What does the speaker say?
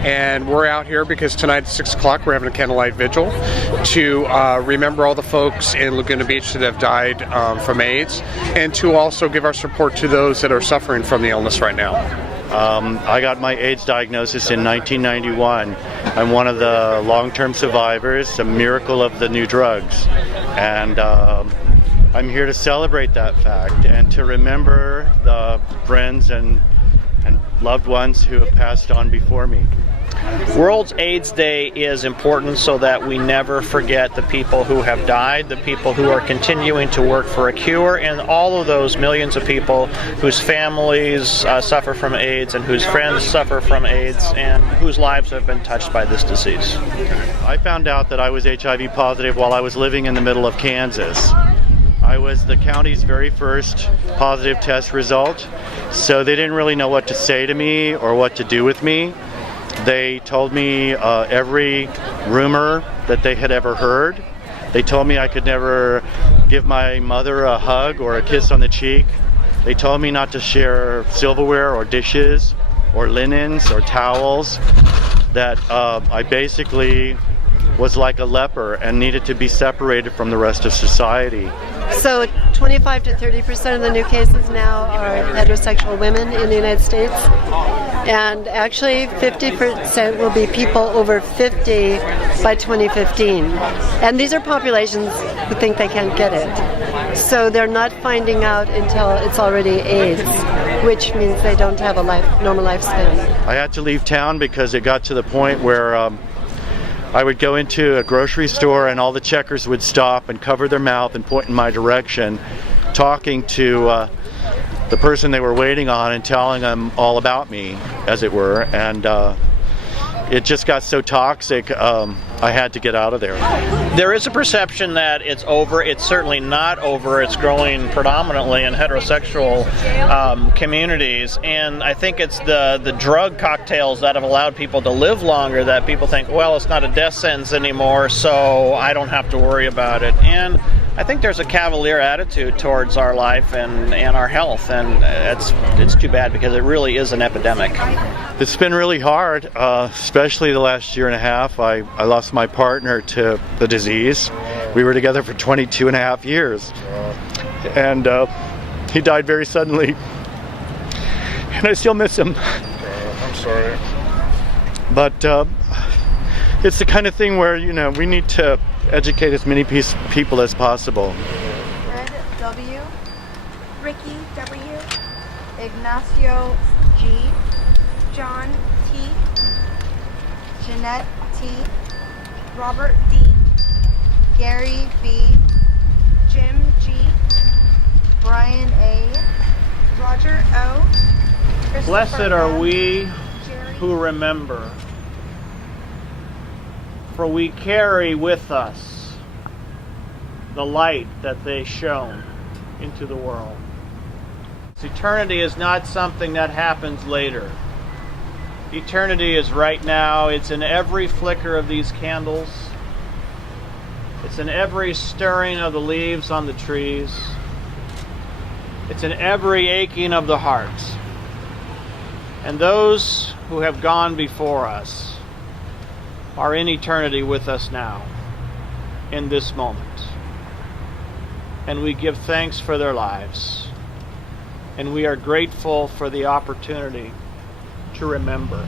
And we're out here because tonight at 6 o'clock we're having a candlelight vigil to remember all the folks in Laguna Beach that have died from AIDS, and to also give our support to those that are suffering from the illness right now. I got my AIDS diagnosis in 1991. I'm one of the long-term survivors, a miracle of the new drugs. And I'm here to celebrate that fact and to remember the friends and loved ones who have passed on before me. World AIDS Day is important so that we never forget the people who have died, the people who are continuing to work for a cure, and all of those millions of people whose families suffer from AIDS and whose friends suffer from AIDS and whose lives have been touched by this disease. I found out that I was HIV positive while I was living in the middle of Kansas. I was the county's very first positive test result, so they didn't really know what to say to me or what to do with me. They told me every rumor that they had ever heard. They told me I could never give my mother a hug or a kiss on the cheek. They told me not to share silverware or dishes or linens or towels, that I basically was like a leper and needed to be separated from the rest of society. So 25 to 30% of the new cases now are heterosexual women in the United States, and actually 50% will be people over 50 by 2015. And these are populations who think they can't get it. So they're not finding out until it's already AIDS, which means they don't have a normal lifespan. I had to leave town because it got to the point where I would go into a grocery store and all the checkers would stop and cover their mouth and point in my direction, talking to the person they were waiting on and telling them all about me, as it were. And it just got so toxic, I had to get out of there. There is a perception that it's over. It's certainly not over. It's growing predominantly in heterosexual communities, and I think it's the drug cocktails that have allowed people to live longer that people think, well, it's not a death sentence anymore, so I don't have to worry about it. And I think there's a cavalier attitude towards our life and our health, and it's too bad because it really is an epidemic. It's been really hard, especially the last year and a half. I lost my partner to the disease. We were together for 22 and a half years, and he died very suddenly, and I still miss him. I'm sorry. But it's the kind of thing where, we need to educate as many people as possible. Fred W., Ricky W., Ignacio G., John T., Jeanette T., Robert D., Gary B., Jim G., Brian A., Roger O., Blessed are we Jerry, who remember, for we carry with us the light that they shone into the world. Eternity is not something that happens later. Eternity is right now. It's in every flicker of these candles. It's in every stirring of the leaves on the trees. It's in every aching of the hearts. And those who have gone before us are in eternity with us now, in this moment. And we give thanks for their lives. And we are grateful for the opportunity to remember.